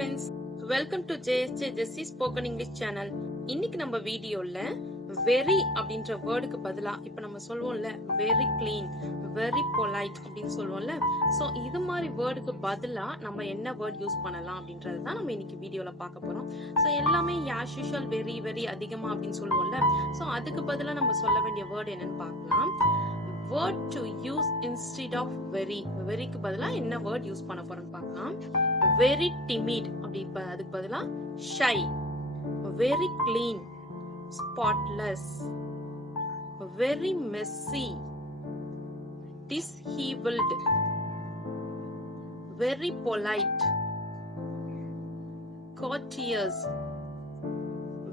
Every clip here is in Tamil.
friends, welcome to JSJ Jessie Spoken English channel. இன்னைக்கு நம்ம வீடியோல very அப்படின்ற வேர்டுக்கு பதிலா இப்ப நம்ம சொல்வோம்ல very clean, very polite அப்படின்னு சொல்வோம்ல. சோ இது மாதிரி வேர்டுக்கு பதிலா நம்ம என்ன வேர்ட் யூஸ் பண்ணலாம் அப்படின்றது தான் நம்ம இன்னைக்கு வீடியோல பார்க்க போறோம். சோ எல்லாமே as usual very very அதிகமா அப்படின்னு சொல்வோம்ல. சோ அதுக்கு பதிலா நம்ம சொல்ல வேண்டிய வேர்ட் என்னன்னு பார்க்கலாம். word to use instead of very க்கு பதிலா என்ன வேர்ட் யூஸ் பண்ண போறோம்னு பார்க்கலாம். very timid அப்படி அதுக்கு பதிலா shy, very clean, spotless, very messy, disheveled, very polite, courteous,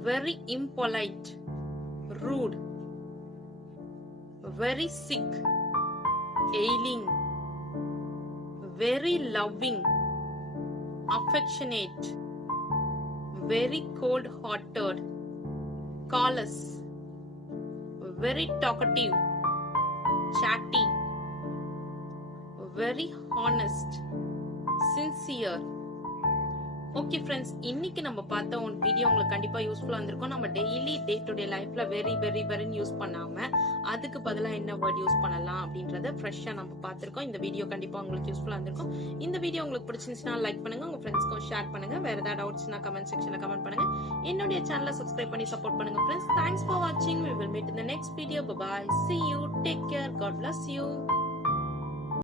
very impolite, rude, very sick, ailing, very loving, affectionate, very cold-hearted, callous, very talkative, chatty, very honest, sincere. Okay friends, இன்னைக்கு நம்ம பார்த்த ஒரு வீடியோ உங்களுக்கு கண்டிப்பா யூஸ்ஃபுல்லா இருந்திருக்கும். நம்ம டெய்லி டே டு டே லைஃப்ல வெரி யூஸ் பண்ணாம அதுக்கு பதிலா என்ன வேர்ட் யூஸ் பண்ணலாம் அப்படின்றத ஃப்ரெஷ்ஷா நம்ம பார்த்திருக்கோம். இந்த வீடியோ கண்டிப்பா உங்களுக்கு யூஸ்ஃபுல்லா இருந்திருக்கும். இந்த வீடியோ உங்களுக்கு பிடிச்சிருந்துச்சுன்னா லைக் பண்ணுங்க, உங்க ஃப்ரெண்ட்ஸ்க்கும் ஷேர் பண்ணுங்க. வேற ஏதாவது டவுட்ஸ்னா கமெண்ட் செக்ஷன்ல கமெண்ட் பண்ணுங்க. என்னுடைய சேனலை சப்ஸ்கிரைப் பண்ணி சப்போர்ட் பண்ணுங்க ஃப்ரெண்ட்ஸ். தேங்க்ஸ் ஃபார் வாட்சிங். We will meet in the next video. Bye bye. See you. Take care. God bless you.